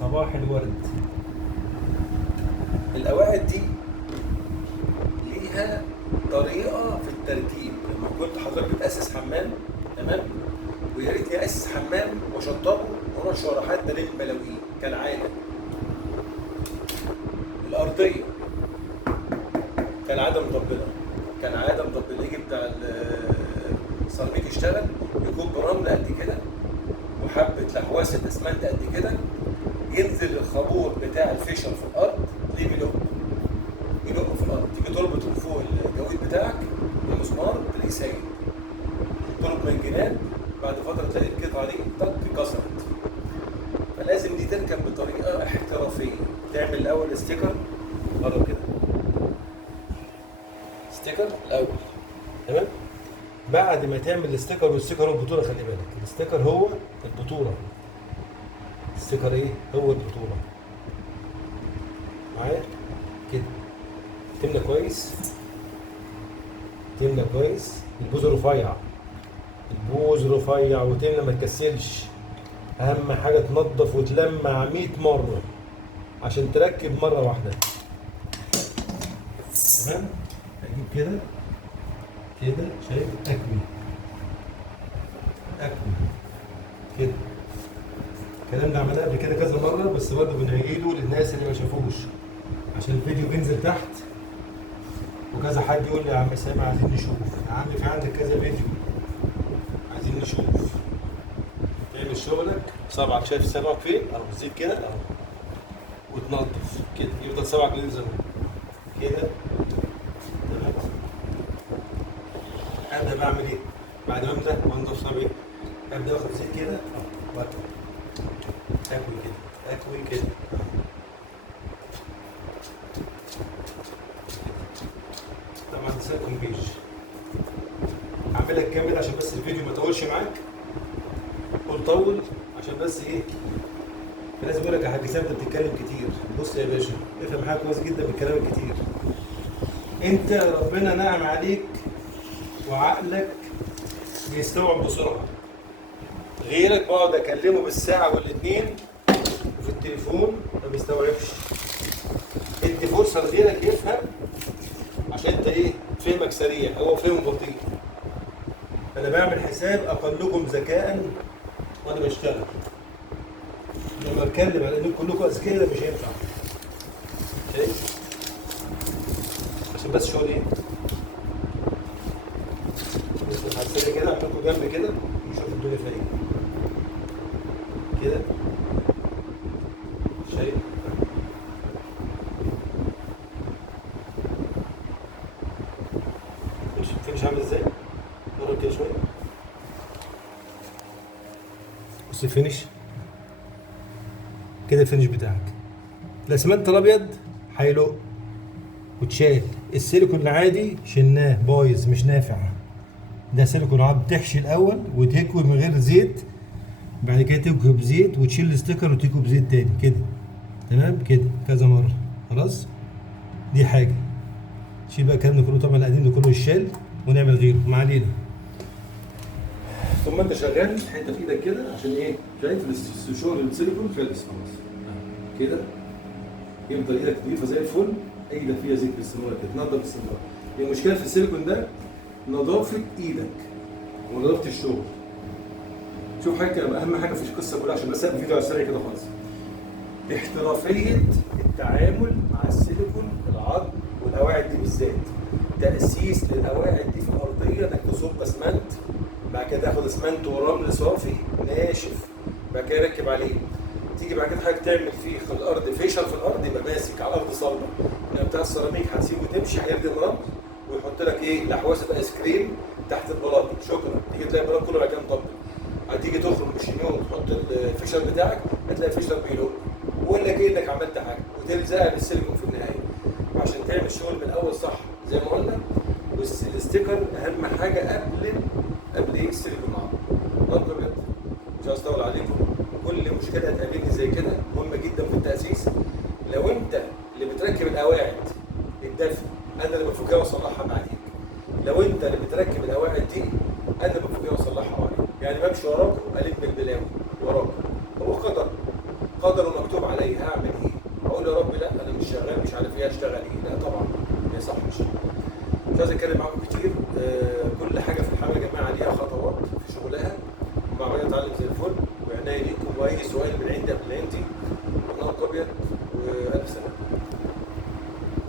صباح الورد. القواعد دي ليها طريقه في التركيب. لما كنت حضرتك بتاسس حمام، تمام، ويا ريتني اسس حمام واشطبه ورش شرحات بلم بلاويه كالعاده. الارضيه كالعاده مطبله، يجي بتاع السيراميك يشتغل يكون برمل قد كده وحبه لحواسه اسمنت قد كده، ينزل الخابور بتاع الفيشر في الارض ليه بيلق في الارض، تيجي تربط من فوق الجويد بتاعك بمسمار تلاقيه سايب، تربط من الجناب بعد فتره تلاقي القطعه دي اتكسرت. فلازم دي تركب بطريقه احترافيه. تعمل الاول ستيكر، قرب كده ستيكر الاول، تمام. بعد ما تعمل الستيكر، والستيكر هو البطوله، خلي بالك الستيكر هو البطوله. الستيكر ايه؟ هو البطوله. معايا كده، تملى كويس، البوز رفيع، وتملى ما تكسلش. اهم حاجه تنظف وتلمع 100 مره عشان تركب مره واحده، تمام. اجيب كده شايف، اكوي كده. الكلام ده عملناه قبل كده كذا مره، بس برضه بنعيده للناس اللي ما شافوش عشان الفيديو بينزل تحت، وكذا حد يقول لي يا عم سامي عايزين نشوف. يا عم في عندك كذا فيديو عايزين نشوف. تعمل شغلك صبعك، شايف صبعك فين؟ اهو زيد كده اهو، وتنظف كده، يفضل صبعك ليه زي ما كده، تمام. ابدا بعمل ايه؟ بعد ما امسح وانضف صبعي، ابدا اخد زيت كده اهو، اكوي كده طبعا ده سيليكون بيج. هعملها كامل عشان بس الفيديو ما يطولش معاك. قول طول عشان بس ايه، في ناس بيقول لك يا حاج سامي انت بتتكلم كتير. بص يا باشا، افهم حاجه كويس جدا من الكلام الكتير. انت ربنا نعم عليك وعقلك بيستوعب بسرعه، غيرك بقعد اكلمه بالساعه والاتنين وفي التليفون ما بيستوعبش. ادي فرصه لغيرك يفهم عشان انت ايه، فهمك سريع، هو فهم بطيء. انا بعمل حساب اقلكم ذكاء وانا بشتغل. لما اتكلم على انكم كلكم اذكياء ده مش هينفع. شايف؟ عشان بس شغل ايه؟ نفتح على السريع كده، اعمل لكم جنب كده ونشوف الدنيا فيها ايه. كده شايف؟ مش عامل ازاي؟ قرب كده شويه. بص الفينش كده، الفينش بتاعك الاسمنت الابيض هيلق وتشال. السيليكون العادي شلناه بايظ مش نافع. ده سيليكون عاد تحشي الاول وتكوي من غير زيت، بعد كده تكوي بزيت وتشيل الستيكر وتكوي بزيت تاني كده، تمام كده كذا مره. خلاص دي حاجه. شيل بقى الكلام ده كله، طبعا القديم ده كله يشال ونعمل غيره، ما علينا. ثم انت شغال حته في ايدك كده عشان ايه؟ شايف شغل السيليكون خلص خلاص كده، يفضل ايدك نظيفه زي الفل. ايدك فيها زيت باستمرار، تتنضف باستمرار. المشكله في السيليكون ده نظافه ايدك ونظافه الشغل. شوف حاجه كده، اهم حاجه في القصه كلها عشان بس اقفل الفيديو على السريع كده خالص، احترافيه التعامل مع السيليكون العظم والقواعد دي بالذات. تاسيس للقواعد دي في الارضيه، انك تصب اسمنت، بعد كده تاخد اسمنت ورمل صافي ناشف، بعد كده ركب عليه. تيجي بعد كده حاجه تعمل فيه في الارض فيشر في الارض، يبقى ماسك على الارض صلبه. يعني بتاع السيراميك هتسيبه تمشي، هيردم رمل ويحط لك ايه، لحواسه ايس كريم تحت البلاط. شكرا. تيجي تلاقي البلاط كله بعد كده مطبق. هتيجي تخرج بالشنيور وتحط الفيشر بتاعك، هتلاقي الفيشر بيلق، ويقول لك ايه انك عملت حاجه، وتلزقها بالسيليكون في النهايه. عشان تعمل الشغل من الاول صح زي ما قلنا. والستيكر اهم حاجه قبل ايه، السيليكون معاهم. برضه بجد مش عايز اطول عليكم. كل مشكله هتقابلني زي كده مهمه جدا في التاسيس. لو انت اللي بتركب القواعد الدفء، انا اللي بفكها واصلحها بعدين. لو انت اللي بتركب القواعد دي، انا اللي بفكها واصلحها بعدين. يعني بمشي وراكم الم بالبلاوي وراكم، هو قدر مكتوب عليا هعمل ايه؟ اقول يا رب لا انا مش شغال مش عارف ايه اشتغل ايه؟ لا طبعا ما يصحش. مش عايز اتكلم معاكم كتير. كل حاجه في الحياه يا جماعه ليها خطوات في شغلها، وعمال اتعلم زي الفل، وعناية ليكم، واي سؤال من عندي قبل ما انتي، ونقطة ابيض